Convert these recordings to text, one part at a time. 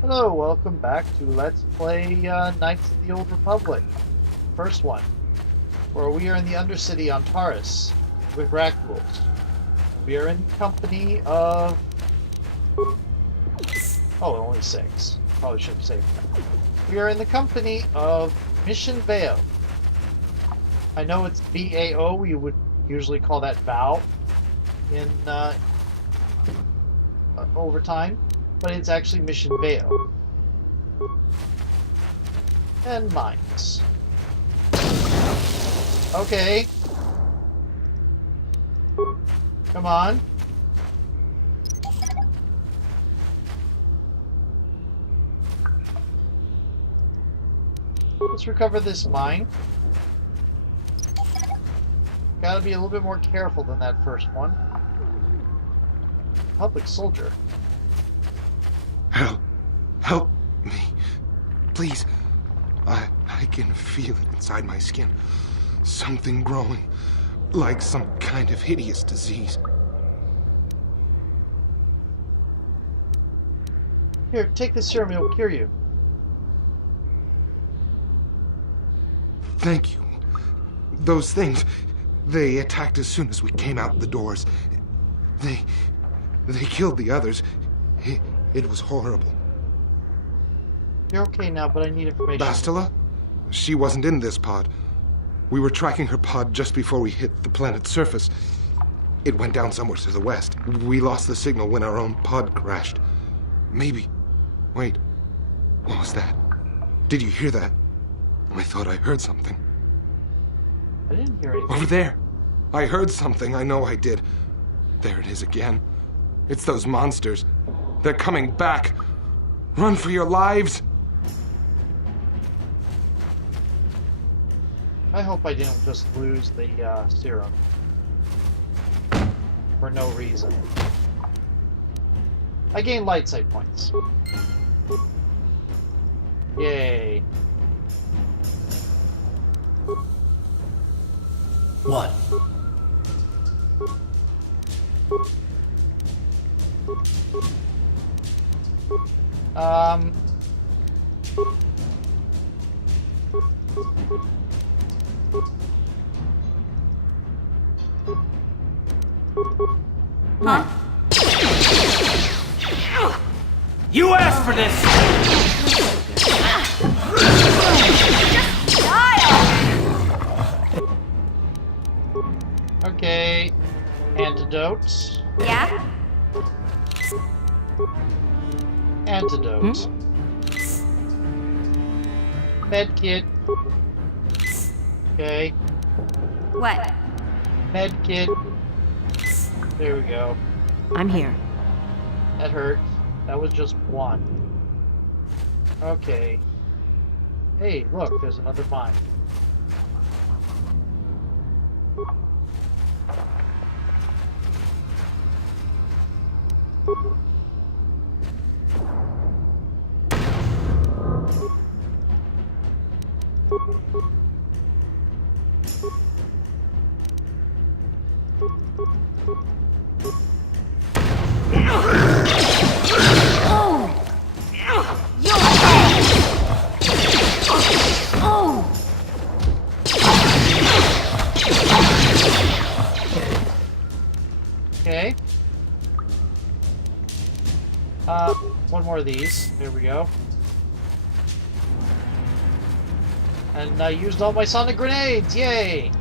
Hello, welcome back to Let's Play Knights of the Old Republic. First one, where we are in the Undercity on Taurus with Rackhools. We are in company of... Oh, only 6. Probably should have saved that. We are in the company of Mission Bao. I know it's B-A-O, we would usually call that Bao in overtime, but it's actually Mission Bao. And mines. Okay. Come on. Let's recover this mine. Gotta be a little bit more careful than that first one. Public soldier. Help me. Please. I can feel it inside my skin. Something growing. Like some kind of hideous disease. Here, take this serum, it'll cure you. Thank you. Those things, they attacked as soon as we came out the doors. They killed the others. It was horrible. You're okay now, but I need information. Bastila? She wasn't in this pod. We were tracking her pod just before we hit the planet's surface. It went down somewhere to the west. We lost the signal when our own pod crashed. Maybe. Wait. What was that? Did you hear that? I thought I heard something. I didn't hear anything. Over there. I heard something. I know I did. There it is again. It's those monsters. They're coming back. Run for your lives. I hope I didn't just lose the serum. For no reason. I gained light sight points. Yay. What? Huh? You asked for this! Okay. Antidotes. Yeah? Antidote. Medkit. Okay. What? Medkit. There we go. I'm here. That hurt. That was just one. Okay. Hey, look, there's another mine. Okay. One more of these. There we go. And I used all my sonic grenades! Yay!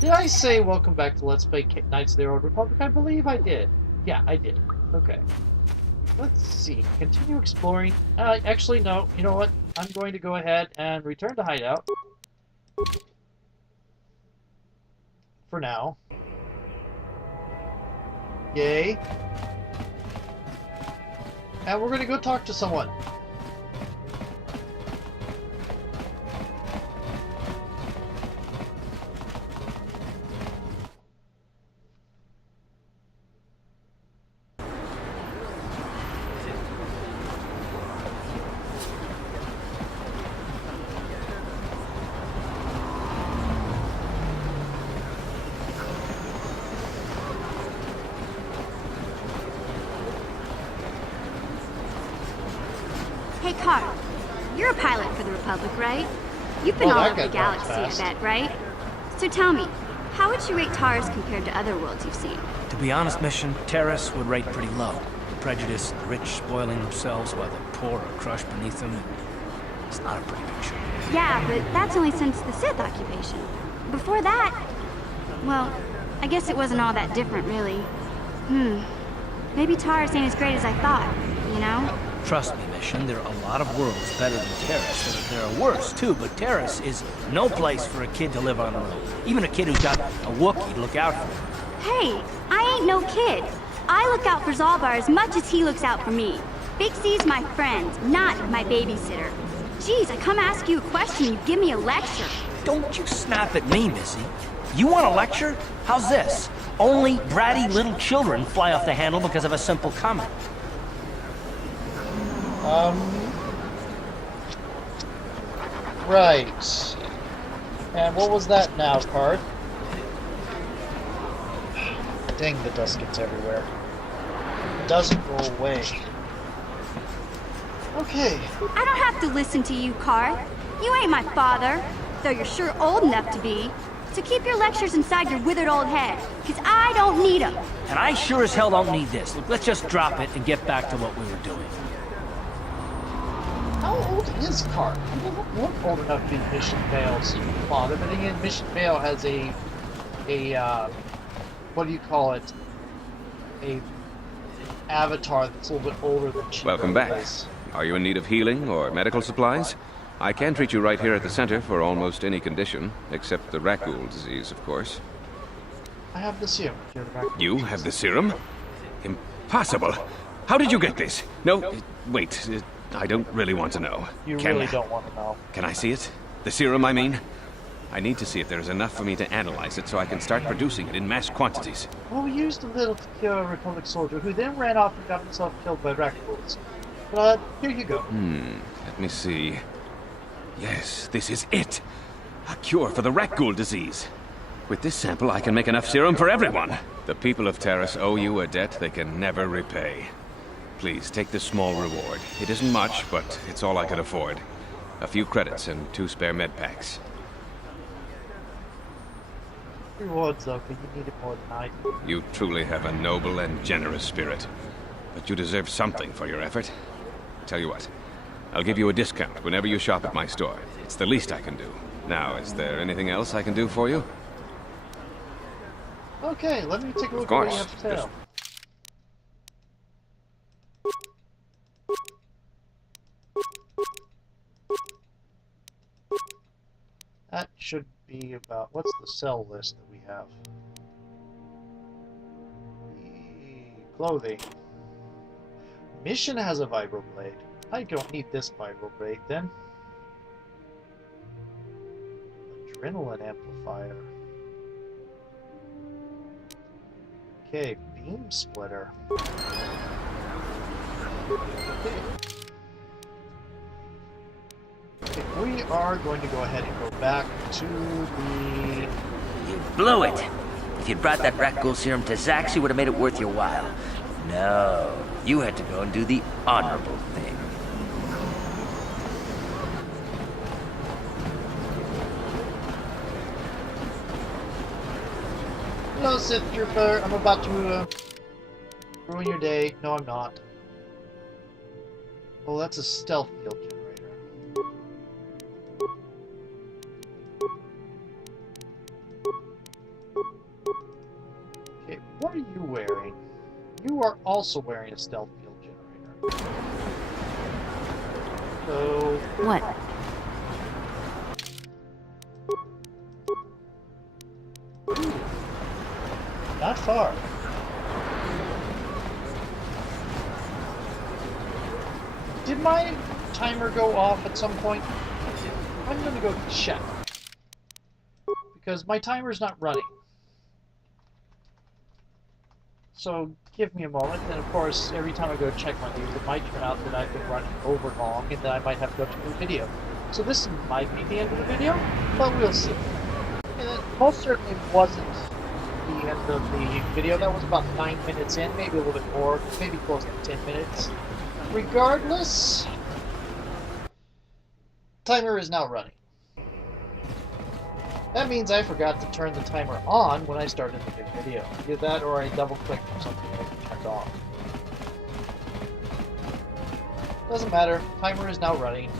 Did I say welcome back to Let's Play Knights of the Old Republic? I believe I did. Yeah, I did. Okay. Let's see. Continue exploring. Actually, no. You know what? I'm going to go ahead and return to Hideout. For now. Yay. And we're going to go talk to someone. Hey, Carl. You're a pilot for the Republic, right? You've been Well, all that over the got galaxy, fast. I bet, right? So tell me, how would you rate Taurus compared to other worlds you've seen? To be honest, Mission, Terrace would rate pretty low. Prejudice, the rich spoiling themselves while the poor are crushed beneath them. It's not a pretty picture. Yeah, but that's only since the Sith occupation. Before that, well, I guess it wasn't all that different, really. Maybe Taurus ain't as great as I thought, you know? Trust me, Mission, there are a lot of worlds better than Terrace. There are worse, too, but Terrace is no place for a kid to live on their own. Even a kid who's got a Wookiee to look out for. Hey, I ain't no kid. I look out for Zalbar as much as he looks out for me. Big C's my friend, not my babysitter. Geez, I come ask you a question, you give me a lecture. Don't you snap at me, Missy. You want a lecture? How's this? Only bratty little children fly off the handle because of a simple comment. Right. And what was that now, Card? Dang, the dust gets everywhere. It doesn't go away. Okay. I don't have to listen to you, Card. You ain't my father, though you're sure old enough to be. So keep your lectures inside your withered old head, because I don't need them. And I sure as hell don't need this. Look, let's just drop it and get back to what we were doing. How old is Card? He doesn't look old enough to be Mission Vale's father, but again, Mission Vale has a what do you call it? A avatar that's a little bit older than she Welcome back. is. Are you in need of healing or medical supplies? I can treat you right here at the center for almost any condition, except the Rukil disease, of course. I have the serum. Cure the Rukil You disease. have the serum? Impossible. How did you get this? No, wait. I don't really want to know. You really don't want to know. Can I see it? The serum, I mean? I need to see if there is enough for me to analyze it so I can start producing it in mass quantities. Well, we used a little to cure a Republic soldier who then ran off and got himself killed by Rukils. But here you go. Let me see. Yes, this is it. A cure for the Rukil disease. With this sample, I can make enough serum for everyone. The people of Terrace owe you a debt they can never repay. Please, take this small reward. It isn't much, but it's all I can afford. A few credits and 2 spare med packs. Rewards, though, but you need it more than I do. You truly have a noble and generous spirit. But you deserve something for your effort. Tell you what, I'll give you a discount whenever you shop at my store. It's the least I can do. Now, is there anything else I can do for you? Okay, let me take a look Of at what you course. have to sell. That should be about... What's the sell list that we have? The clothing. Mission has a vibroblade. I don't need this vibroblade then. Adrenaline amplifier. Okay, beam splitter. Okay, we are going to go ahead and go back to the... You blew it. If you'd brought that Rukil serum to Zax, you would have made it worth your while. No, you had to go and do the honorable thing. Hello, Sith Trooper. I'm about to ruin your day. No, I'm not. Oh, that's a stealth field generator. Okay, what are you wearing? You are also wearing a stealth field generator. So, What? not far. Did my timer go off at some point? I'm gonna go check. Because my timer's not running. So give me a moment, and of course, every time I go check my news, it might turn out that I've been running over long, and that I might have to go to a new video. So this might be the end of the video, but we'll see. And it most certainly wasn't the end of the video. That was about 9 minutes in, maybe a little bit more, maybe close to 10 minutes. Regardless, Timer is now running. That means I forgot to turn the timer on when I started the new video. Either that or I double-clicked or something that it turned off. Doesn't matter. Timer is now running.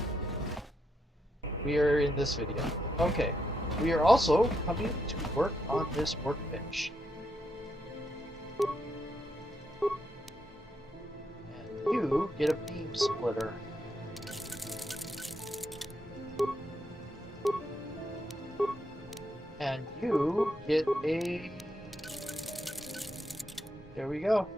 We are in this video. Okay. We are also coming to work on this workbench. And you get a beam splitter. And you get a... There we go.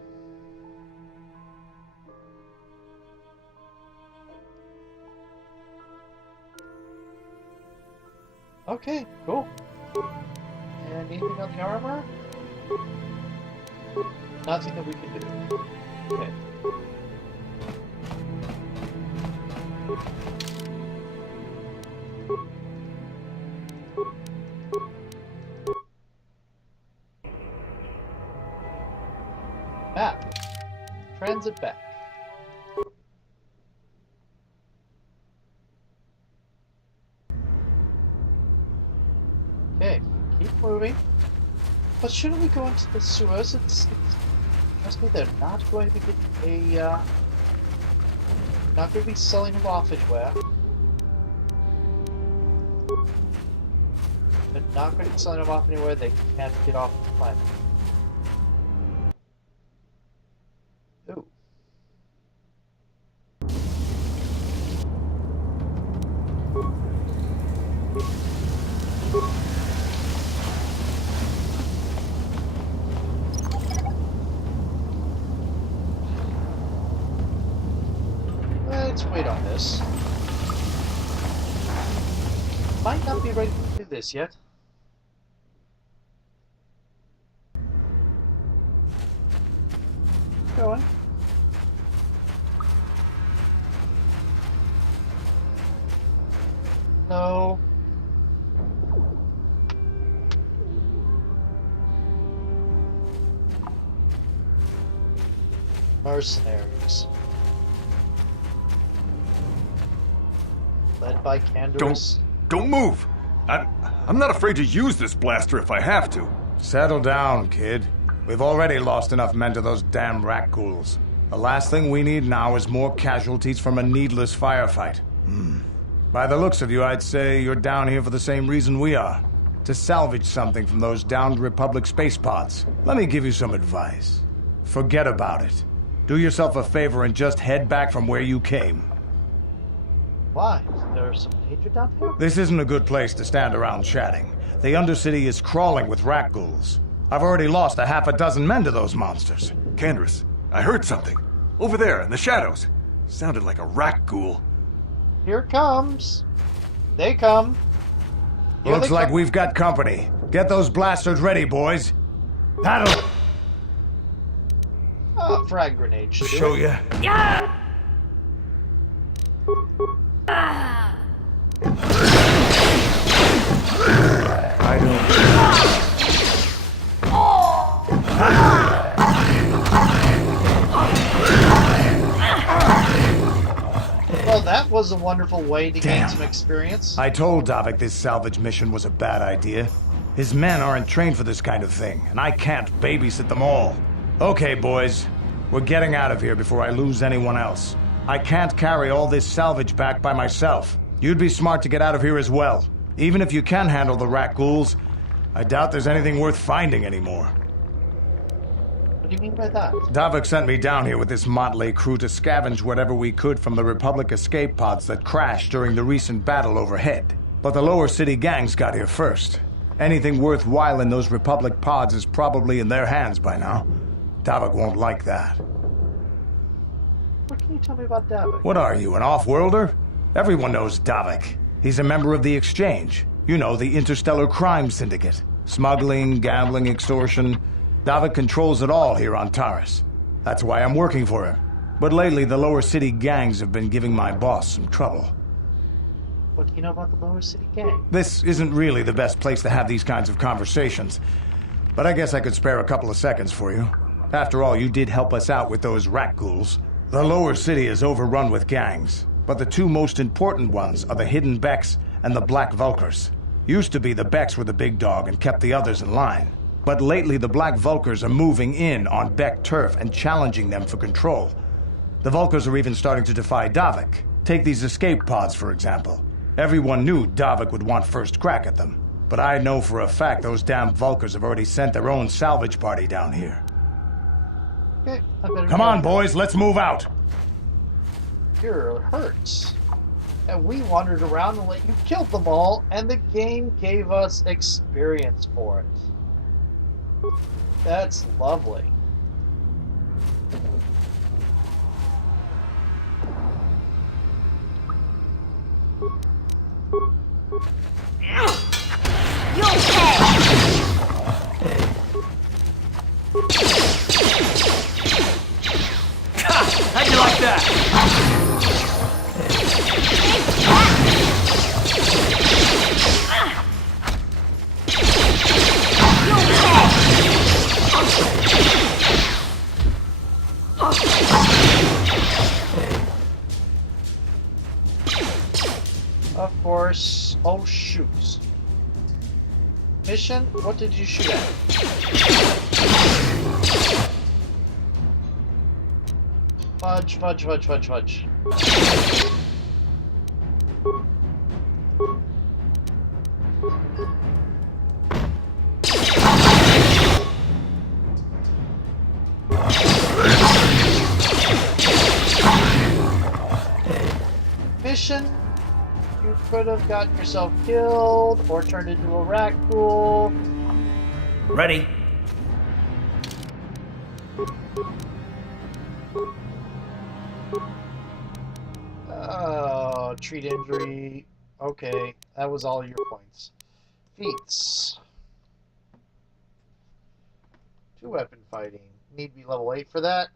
Okay, cool. And anything on the armor? Nothing that we can do. Okay. Map. Transit back. Okay, keep moving. But shouldn't we go into the sewers? Trust me, they're not going to be getting a, not going to be selling them off anywhere. They're not going to be selling them off anywhere they can't get off the planet. Ooh. Let's wait on this. Might not be ready to do this yet. Going. No. Mercenaries. Led by Canderous. Don't move! I'm not afraid to use this blaster if I have to. Settle down, kid. We've already lost enough men to those damn rat ghouls. The last thing we need now is more casualties from a needless firefight. By the looks of you, I'd say you're down here for the same reason we are. To salvage something from those downed Republic space pods. Let me give you some advice. Forget about it. Do yourself a favor and just head back from where you came. Why? Is there some danger down here? This isn't a good place to stand around chatting. The Undercity is crawling with rat ghouls. I've already lost a half a dozen men to those monsters. Canderous, I heard something. Over there, in the shadows. Sounded like a rat ghoul. Here it comes. They come. Here Looks they like come. we've got company. Get those blasters ready, boys. That'll Frag grenade. should do show it. you. I don't... Well, that was a wonderful way to gain Damn. some experience. I told Davik this salvage mission was a bad idea. His men aren't trained for this kind of thing, and I can't babysit them all. Okay, boys. We're getting out of here before I lose anyone else. I can't carry all this salvage back by myself. You'd be smart to get out of here as well. Even if you can handle the rat ghouls, I doubt there's anything worth finding anymore. What do you mean by that? Davik sent me down here with this motley crew to scavenge whatever we could from the Republic escape pods that crashed during the recent battle overhead. But the lower city gangs got here first. Anything worthwhile in those Republic pods is probably in their hands by now. Davik won't like that. What can you tell me about Davik? What are you, an off-worlder? Everyone knows Davik. He's a member of the Exchange. You know, the interstellar crime syndicate. Smuggling, gambling, extortion. Davik controls it all here on Taris. That's why I'm working for him. But lately, the lower city gangs have been giving my boss some trouble. What do you know about the lower city gang? This isn't really the best place to have these kinds of conversations. But I guess I could spare a couple of seconds for you. After all, you did help us out with those rat ghouls. The lower city is overrun with gangs. But the two most important ones are the Hidden Becks and the Black Vulkars. Used to be the Becks were the big dog and kept the others in line. But lately the Black Vulkars are moving in on Beck turf and challenging them for control. The Vulkars are even starting to defy Davik. Take these escape pods, for example. Everyone knew Davik would want first crack at them. But I know for a fact those damn Vulkars have already sent their own salvage party down here. Okay, I better Come on, boys, let's move out! Here hurts. And we wandered around and let you kill them all, and the game gave us experience for it. That's lovely. You'll pay! How'd you like that? Of course. Oh, shoot. Mission? What did you shoot at? Fudge, fudge, fudge, fudge, fudge. Mission? You could have gotten yourself killed or turned into a raccool. Ready? Oh, treat injury. Okay, that was all your points. Feats. 2-weapon fighting. Need to be level 8 for that.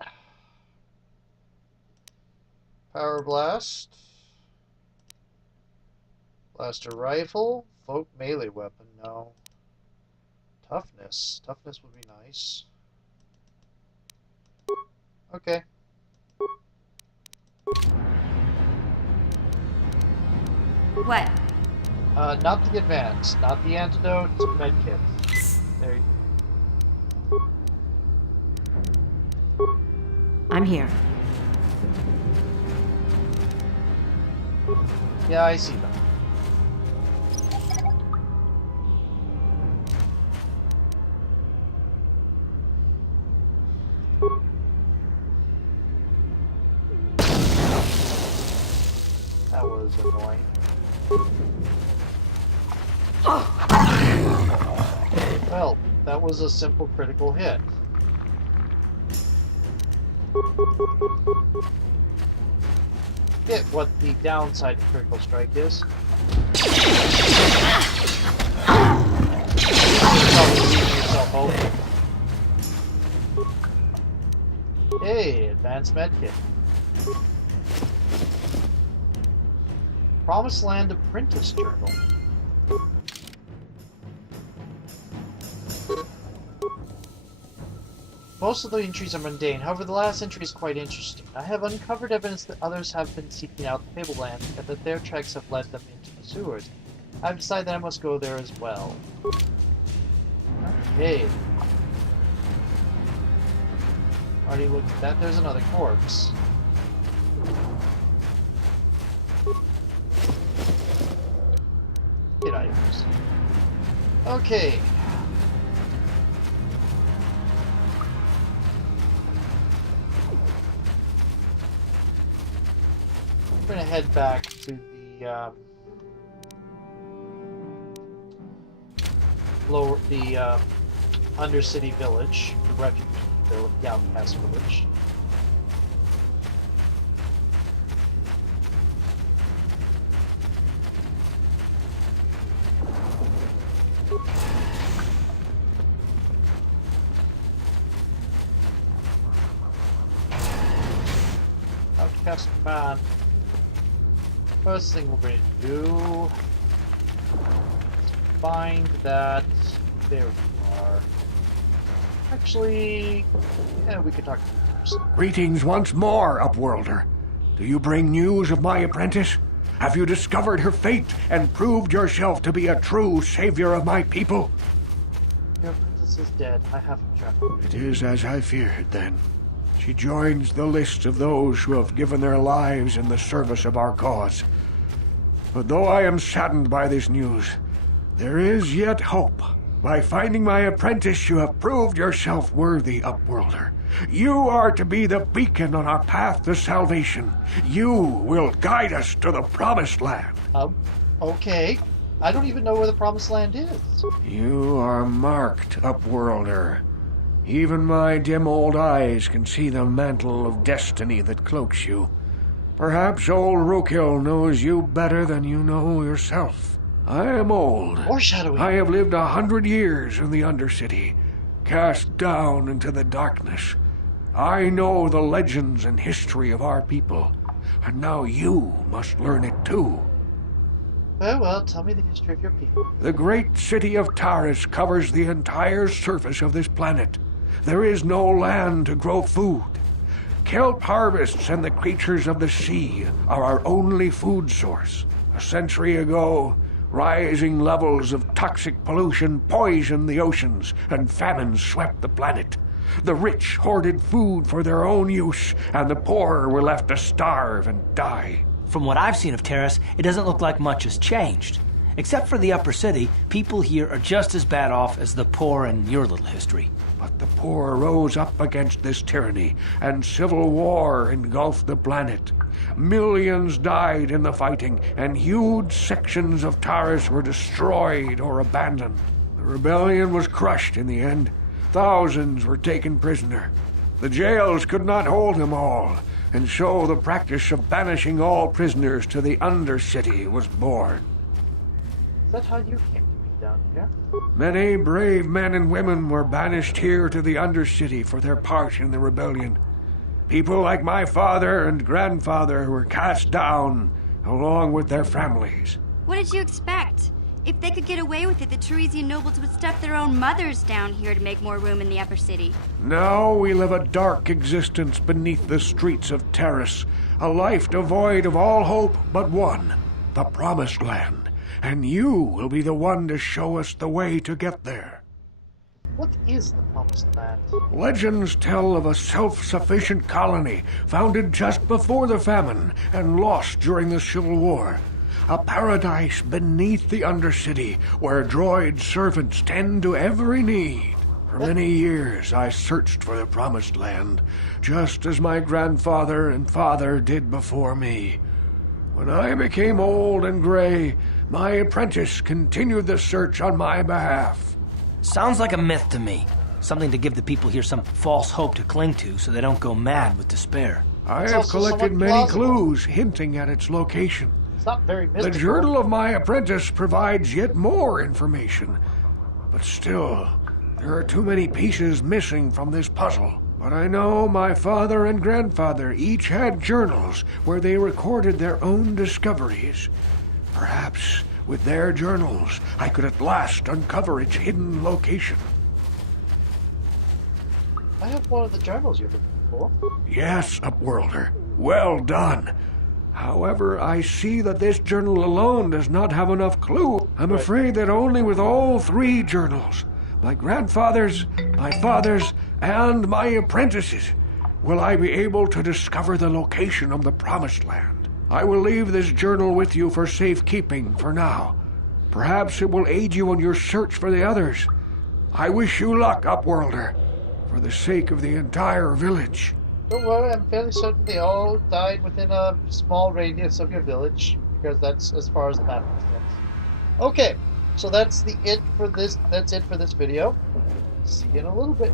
Power blast. Blaster rifle. Folk melee weapon. No. Toughness. Toughness would be nice. Okay. What? Not the advance, not the antidote, medkit. There you I'm here. go. Yeah, I see them. That was annoying. Well, that was a simple critical hit. Get what the downside of critical strike is. Probably leaving yourself open. Hey, advanced medkit. Promised Land Apprentice Journal. Most of the entries are mundane, however the last entry is quite interesting. I have uncovered evidence that others have been seeking out the Tableland, and that their tracks have led them into the sewers. I've decided that I must go there as well. Okay. Already looked at that, there's another corpse. Hit items. Okay. We're gonna head back to the Undercity Village, the refugee village, the outcast village. Outcast command. First thing we're going to do is find that. There we are. Actually, yeah, we could talk to you first. Greetings once more, Upworlder. Do you bring news of my apprentice? Have you discovered her fate and proved yourself to be a true savior of my people? Your princess is dead. I have him trapped. It is as I feared, then. She joins the list of those who have given their lives in the service of our cause. But though I am saddened by this news, there is yet hope. By finding my apprentice, you have proved yourself worthy, Upworlder. You are to be the beacon on our path to salvation. You will guide us to the Promised Land. Okay. I don't even know where the Promised Land is. You are marked, Upworlder. Even my dim old eyes can see the mantle of destiny that cloaks you. Perhaps old Rukil knows you better than you know yourself. I am old. Foreshadowing. I have lived 100 years in the Undercity, cast down into the darkness. I know the legends and history of our people, and now you must learn it too. Very well, tell me the history of your people. The great city of Taris covers the entire surface of this planet. There is no land to grow food. Kelp harvests and the creatures of the sea are our only food source. A century ago, rising levels of toxic pollution poisoned the oceans, and famine swept the planet. The rich hoarded food for their own use, and the poor were left to starve and die. From what I've seen of Terrace, it doesn't look like much has changed. Except for the upper city, people here are just as bad off as the poor in your little history. But the poor rose up against this tyranny, and civil war engulfed the planet. Millions died in the fighting, and huge sections of Taris were destroyed or abandoned. The rebellion was crushed in the end. Thousands were taken prisoner. The jails could not hold them all, and so the practice of banishing all prisoners to the Undercity was born. Is that how you came to be down here? Many brave men and women were banished here to the Undercity for their part in the rebellion. People like my father and grandfather were cast down, along with their families. What did you expect? If they could get away with it, the Teresian nobles would stuff their own mothers down here to make more room in the upper city. Now we live a dark existence beneath the streets of Taris, a life devoid of all hope but one, the Promised Land. And you will be the one to show us the way to get there. What is the Promised Land? Legends tell of a self-sufficient colony founded just before the famine and lost during the Civil War. A paradise beneath the Undercity where droid servants tend to every need. For many years I searched for the Promised Land, just as my grandfather and father did before me. When I became old and gray, my apprentice continued the search on my behalf. Sounds like a myth to me. Something to give the people here some false hope to cling to so they don't go mad with despair. I have collected many clues hinting at its location. It's not very mystical. The journal of my apprentice provides yet more information. But still, there are too many pieces missing from this puzzle. But I know my father and grandfather each had journals where they recorded their own discoveries. Perhaps with their journals, I could at last uncover its hidden location. I have one of the journals you're looking for. Yes, Upworlder. Well done. However, I see that this journal alone does not have enough clue. I'm afraid that only with all three journals, my grandfather's, my father's, and my apprentice's, will I be able to discover the location of the Promised Land. I will leave this journal with you for safekeeping for now. Perhaps it will aid you in your search for the others. I wish you luck, Upworlder, for the sake of the entire village. Don't worry, I'm fairly certain they all died within a small radius of your village, because that's as far as the map extends. Okay, so that's it for this video. See you in a little bit.